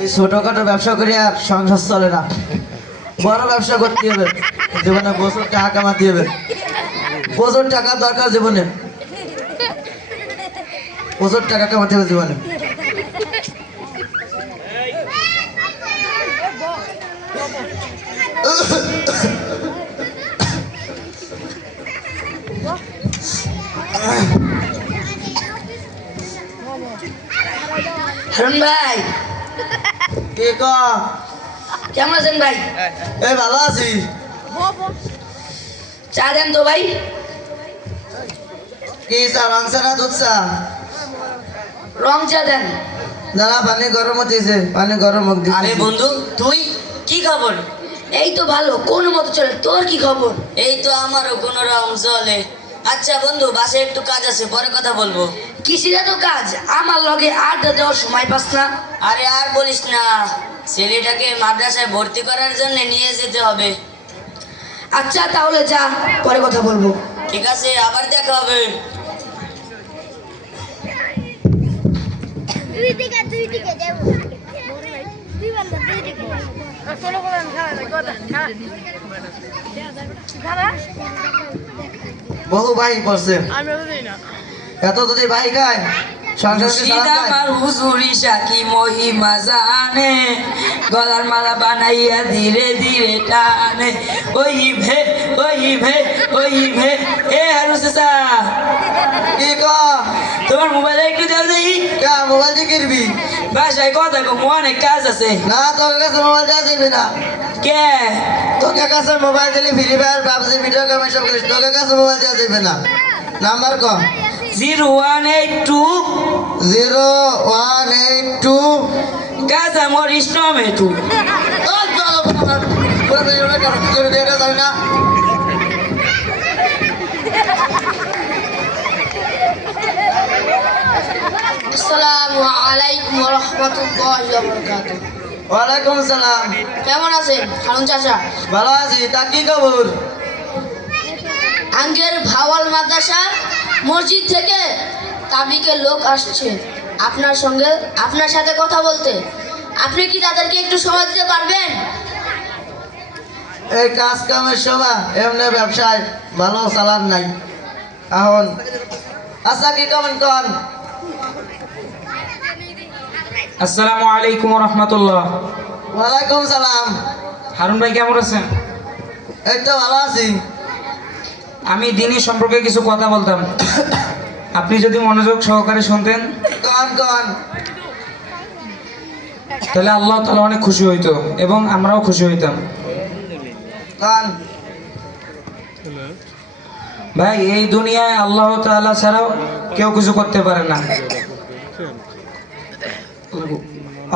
এই ছোটখাটো ব্যবসা করে আর সংসার চলে না বড় ব্যবসা করতে হবে জীবনে প্রচুর টাকা কামাতে হবে প্রচুর টাকা দরকার জীবনে প্রচুর টাকা কামাতে হবে জীবনে হারুন ভাই? কে ক? কেমন আছেন ভাই? এই ভালো আছি। চা দেন তো ভাই। কি চা মাংস না দুধ চা? রং চা দেন। দাঁড়া পানি গরম হতেছে পানি গরম হোক আরে বন্ধু তুই কি খবর? এই তো ভালো কোন মতো চলে তোর কি খবর? এই তো আমারও কোনো রং চলে। আচ্ছা বন্ধু বাসে একটু কাজ আছে পরে কথা বলব। কিসিরা তো কাজ? আমার লগে আড্ডা দেওয়ার সময় পাস না। আরে আর বলিস না ছেলেটাকে মাদ্রাসায় ভর্তি করার জন্য নিয়ে যেতে হবে। আচ্ছা তাহলে যা পরে কথা বলব। ঠিক আছে আবার দেখা হবে। দুই দিকে দুই দিকে যাব। দুই বান্ধব দুই দিকে। বহু ভাই পড়ছে। এত যদি ভাই খায় হুজুরি সাকি মহিমা জানে গলার মালা বানাইয়া ধীরে ধীরে টানে। ওই ভে ওই ভে ওই ভে এ হারু কি ক তোমার মোবাইলে একটু দেও দেখি কা মোবাইল দিয়ে কিনবি বাসায় কথা কম অনেক কাজ আছে। না তোর কাছে মোবাইল দেওয়া যাবে না। কে? তোকে কাছে মোবাইল দিলে free fire PUBG video game এসব খেলিস। তোকে কাছে মোবাইল দেওয়া যাবে না। নাম্বার ক? Zero one eight two. Zero one eight two. কাঁচা মরিচ টমেটো না। আসসালামু আলাইকুম রহমতুল্লাহ ওয়ালাইকুম সালাম কেমন আছেন? হারুন চাচা? ভালো আছি তা কি খবর? আঙ্গের ভাওয়াল মাদ্রাসা মসজিদ থেকে তাবলিকের লোক আসছে। আপনার সঙ্গে আপনার সাথে কথা বলতে। আপনি কি তাদেরকে একটু সময় দিতে পারবেন? এই কাজ কামের সময় এমনি ব্যবসায় ভালো চালান নাই। এখন আচ্ছা কি কেমন কন আসসালামু আলাইকুম রহমতুল্লাহ ওয়ালাইকুম সালাম। হারুন ভাই কেমন আছেন? এই তো ভালো আছি। আমি দিনই সম্পর্কে কিছু কথা বলতাম। আপনি যদি মনোযোগ সহকারে শুনতেন। কন কন? তাহলে আল্লাহ তালা অনেক খুশি হইতো এবং আমরাও খুশি হইতাম। কন? ভাই এই দুনিয়ায় আল্লাহ তাআলা ছাড়াও কেউ কিছু করতে পারে না।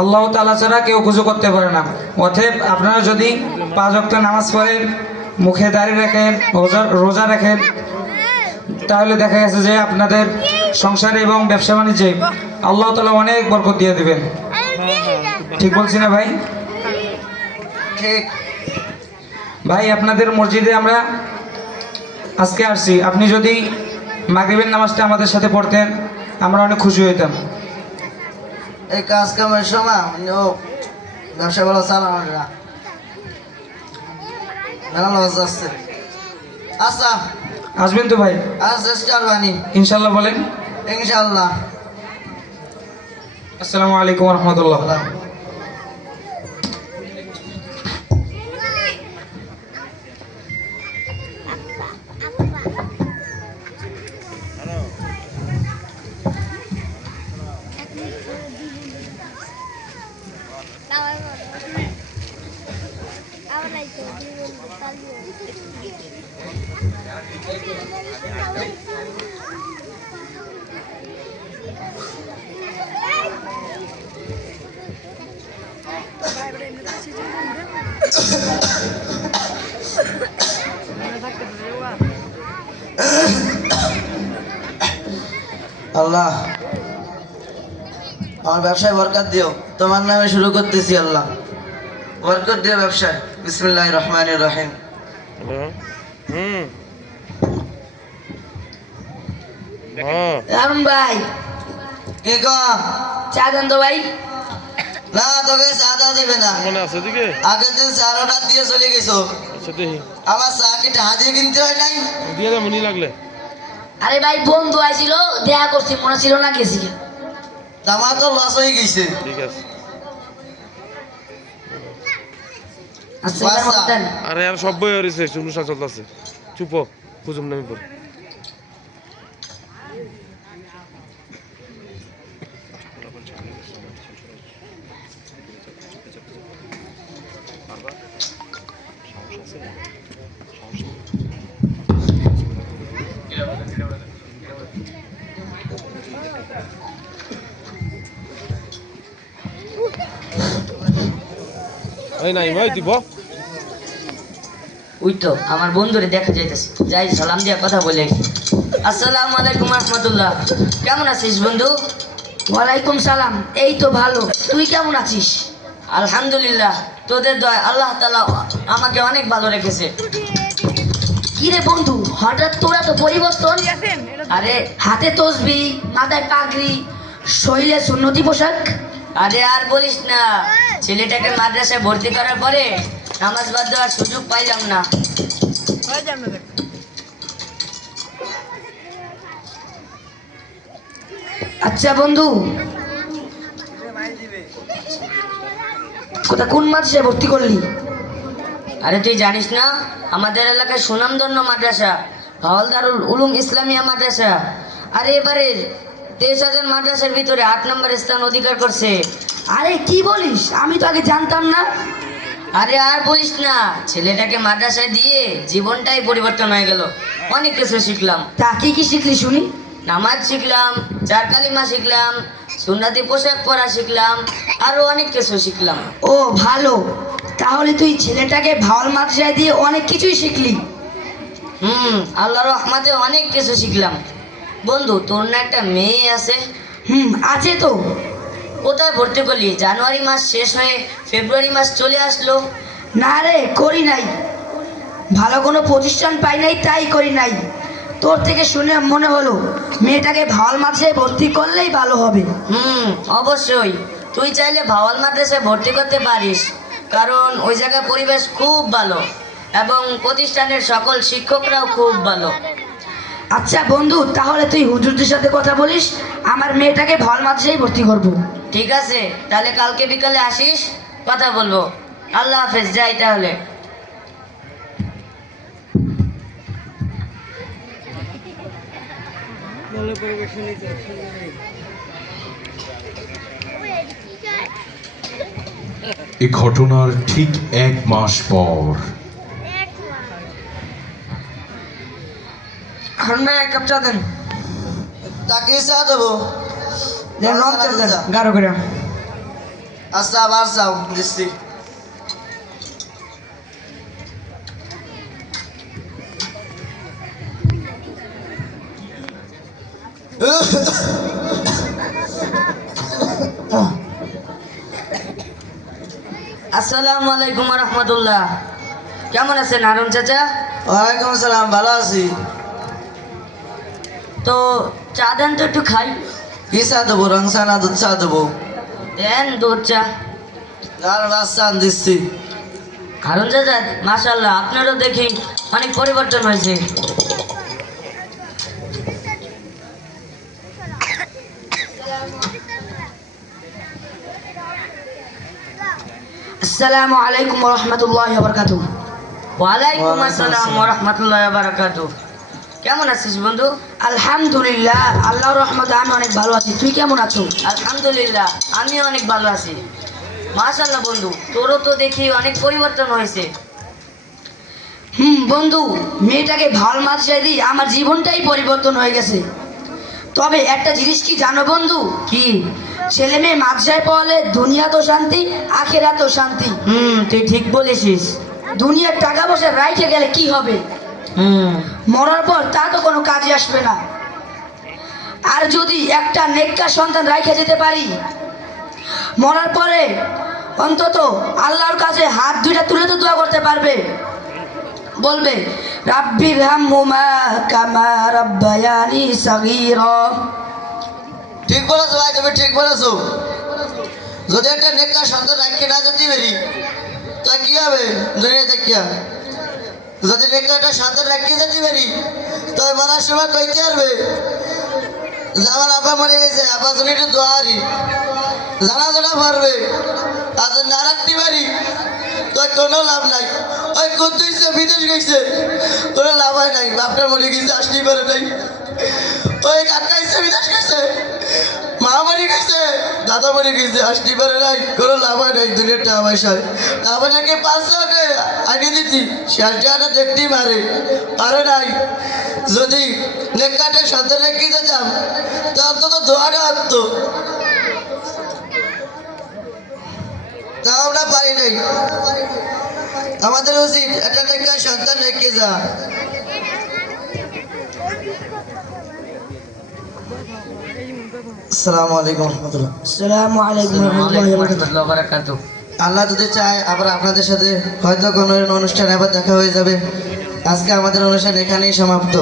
আল্লাহ তালা ছাড়া কেউ কিছু করতে পারে না। অতএব আপনারা যদি পাঁচ ওয়াক্ত নামাজ পড়েন, মুখে দাঁড়িয়ে রাখেন, রোজা রোজা রাখেন, তাহলে দেখা গেছে যে আপনাদের সংসারে এবং ব্যবসা বাণিজ্যে আল্লাহ তালা অনেক বরকত দিয়ে দিবেন। ঠিক বলছি না ভাই? ভাই, আপনাদের মসজিদে আমরা আজকে আসছি। আপনি যদি মাগরিবের নামাজটা আমাদের সাথে পড়তেন, আমরা অনেক খুশি হইতাম। এই কাজ কামের সময় ও ব্যবসা ভালো চালানো না মেলা লস আসছে আচ্ছা। আসবেন তো ভাই। আর চেষ্টার বাণী ইনশাল্লাহ বলেন। ইনশাল্লাহ। আসসালামু আলাইকুম রহমতুল্লাহ। আল্লাহ আমার ব্যবসায় বরকত দিও। তোমার নামে শুরু করতেছি আল্লাহ। বরকত দিও ব্যবসায়। বিসমুল্লাহ রহমান রহিম। হারুন ভাই কি কম চা দেন তো ভাই। না তোকে চা দেওয়া দেবে না। মনে আছে দিকে? আগের দিন চার অর্ডার দিয়ে চলে গেছো। আচ্ছা দেখি। আমার চা কি টাকা দিয়ে কিনতে হয় নাই? দিয়ে নি লাগলে। আরে ভাই বন্ধু আইছিল দেখা করছি মনে ছিল না গেছি। আমার তো লস হয়ে গেছে। ঠিক আছে আচ্ছা বাসা। এবার মত দেন। আরে আর সব বই হয়েছে অনুষ্ঠান চলতেছে। চুপ খুঁজুম নামি পর এই নাই ভাই দিব। ওই আমার বন্ধুরে দেখা যাইতেছে। যাই, সালাম দিয়া কথা বলে আসসালামু আলাইকুম রহমতুল্লাহ। কেমন আছিস বন্ধু? ওয়ালাইকুম সালাম, এই তো ভালো। তুই কেমন আছিস? আলহামদুলিল্লাহ, তোদের দয়, আল্লাহ তালা আমাকে অনেক ভালো রেখেছে। কিরে বন্ধু, হঠাৎ তোরা তো পরিবর্তন? আরে, হাতে তসবি, মাথায় পাগড়ি, শরীরে সুন্নতি পোশাক? আরে আর বলিস না, ছেলেটাকে মাদ্রাসায় ভর্তি করার পরে নামাজ বাদ দেওয়ার সুযোগ পাইলাম না। আচ্ছা বন্ধু। কোথা কোন মাদ্রাসায় ভর্তি করলি? আরে তুই জানিস না আমাদের এলাকায় সুনামধন্য মাদ্রাসা হাওলদারুল উলুম ইসলামিয়া মাদ্রাসা। আরে এবারে তেইশ হাজার মাদ্রাসার ভিতরে আট নম্বর স্থান অধিকার করছে। আরে কি বলিস? আমি তো আগে জানতাম না। আরে আর বলিস না ছেলেটাকে মাদ্রাসায় দিয়ে জীবনটাই পরিবর্তন হয়ে গেল। অনেক কিছু শিখলাম। তা কি কি শিখলি শুনি? নামাজ শিখলাম চার কালিমা শিখলাম সুন্নাতি পোশাক পরা শিখলাম আরও অনেক কিছু শিখলাম। ও ভালো। তাহলে তুই ছেলেটাকে ভাওয়াল মাদ্রাসায় দিয়ে অনেক কিছুই শিখলি। হুম আল্লাহর রহমাতে অনেক কিছু শিখলাম। বন্ধু তোর না একটা মেয়ে আছে। হুম আছে তো। কোথায় ভর্তি করলি? জানুয়ারি মাস শেষ হয়ে ফেব্রুয়ারি মাস চলে আসলো। না রে করি নাই। ভালো কোনো প্রতিষ্ঠান পাই নাই তাই করি নাই। তোর থেকে শুনে মনে হলো মেয়েটাকে ভাওয়াল মাদ্রাসায় ভর্তি করলেই ভালো হবে। হুম অবশ্যই। তুই চাইলে ভাওয়াল মাদ্রাসায় ভর্তি করতে পারিস কারণ ওই জায়গার পরিবেশ খুব ভালো এবং প্রতিষ্ঠানের সকল শিক্ষকরাও খুব ভালো। আচ্ছা বন্ধু তাহলে তুই হুজুরদের সাথে কথা বলিস আমার মেয়েটাকে ভাওয়াল মাদ্রাসায় ভর্তি করব। ঠিক আছে তাহলে কালকে বিকালে আসিস কথা বলব। আল্লাহ হাফেজ যাই তাহলে। এ ঘটনার ঠিক এক মাস পর। এক কাপ চা দেন। তাকে চা দেবো। গাঢ় করে। আচ্ছা আবার চাও দিচ্ছি আসসালামু আলাইকুম রহমতুল্লাহ কেমন আছেন হারুন চাচা? ওয়ালাইকুম আসসালাম ভালো আছি। তো চা দেন তো একটু খাই। কি চা দেবো রং চা না দুধ চা দেবো দেন দুধ চা আর দিচ্ছি হারুন চাচা মাশাল্লাহ আপনারও দেখি অনেক পরিবর্তন হয়েছে আসসালামু আলাইকুম রহমতুল্লাহ বরকাত ওয়ালাইকুম আসসালাম রহমতুল্লাহ বারাকাতু কেমন আছিস বন্ধু? আলহামদুলিল্লাহ আল্লাহর রহমতে আমি অনেক ভালো আছি। তুই কেমন আছো? আলহামদুলিল্লাহ আমিও অনেক ভালো আছি। মাশাল্লাহ বন্ধু তোরও তো দেখি অনেক পরিবর্তন হয়েছে। হুম বন্ধু মেয়েটাকে ভালো মাদ্রাসায় দিই আমার জীবনটাই পরিবর্তন হয়ে গেছে। তবে একটা জিনিস কি জানো বন্ধু? কি? ছেলে মেয়ে মাদ্রাসায় পড়ালে দুনিয়া তো শান্তি আখেরা তো শান্তি। হুম তুই ঠিক বলেছিস। দুনিয়ার টাকা পয়সা রাইখে গেলে কি হবে? মরার পর তা তো কোনো কাজে আসবে না। আর যদি একটা নেককার সন্তান রাইখে যেতে পারি মরার পরে অন্তত আল্লাহর কাছে হাত দুইটা তুলে তো দোয়া করতে পারবে। বলবে রাব্বির হামহুমা কামা রাব্বায়ানি সাগীরা। ঠিক বলেছ ভাই তুমি ঠিক বলেছ। যদি একটা নেকা সন্তান রাখি না যদি বেরি তা কি হবে? দুনিয়াতে কি হবে? যদি একটা সন্তান রাখি যদি বেরি তো মরার সময় কইতে পারবে। যে আমার আপা মরে গেছে আপা তুমি একটু দোয়ারি জানা জানা পারবে আর না রাখতে পারি তো কোনো লাভ নাই। ওই কুদ্দুইছে বিদেশ গেছে, কোনো লাভ হয় নাই। বাপটা মরে গেছে, আসতেই পারে নাই। ওই কাকাইছে বিদেশ গেছে, মা মরে গেছে দাদা মরে গেছে আসতেই পারে নাই? কোনো লাভ নাই, দুনিয়ার টাকা পয়সায় টাকা পয়সাকে পাঁচশো আগে দিতি? শেষ জায়গাটা দেখতেই মারে পারে নাই। যদি নেকাটে সন্তান রেখে যেতাম তো অন্তত দোয়াটা আনতো তা আমরা পারি নাই। আমাদের উচিত একটা নেকা সন্তান রেখে যা আসসালামু আলাইকুম রহমতুল্লাহ। আসসালামু আলাইকুম রহমতুল্লাহি ওয়া বারাকাতুহু। রহমতুল্লাহ বারাকাতু আল্লাহ যদি চায় আবার আপনাদের সাথে হয়তো কোনো অনুষ্ঠান আবার দেখা হয়ে যাবে। আজকে আমাদের অনুষ্ঠান এখানেই সমাপ্ত।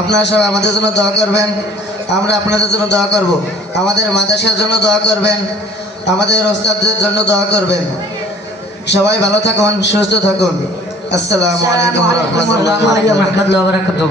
আপনারা সব আমাদের জন্য দোয়া করবেন। আমরা আপনাদের জন্য দোয়া করব। আমাদের মাদ্রাসার জন্য দোয়া করবেন। আমাদের ওস্তাদদের জন্য দোয়া করবেন। সবাই ভালো থাকুন সুস্থ থাকুন। আসসালামু আলাইকুম রহমতুল্লাহ বারাকাতু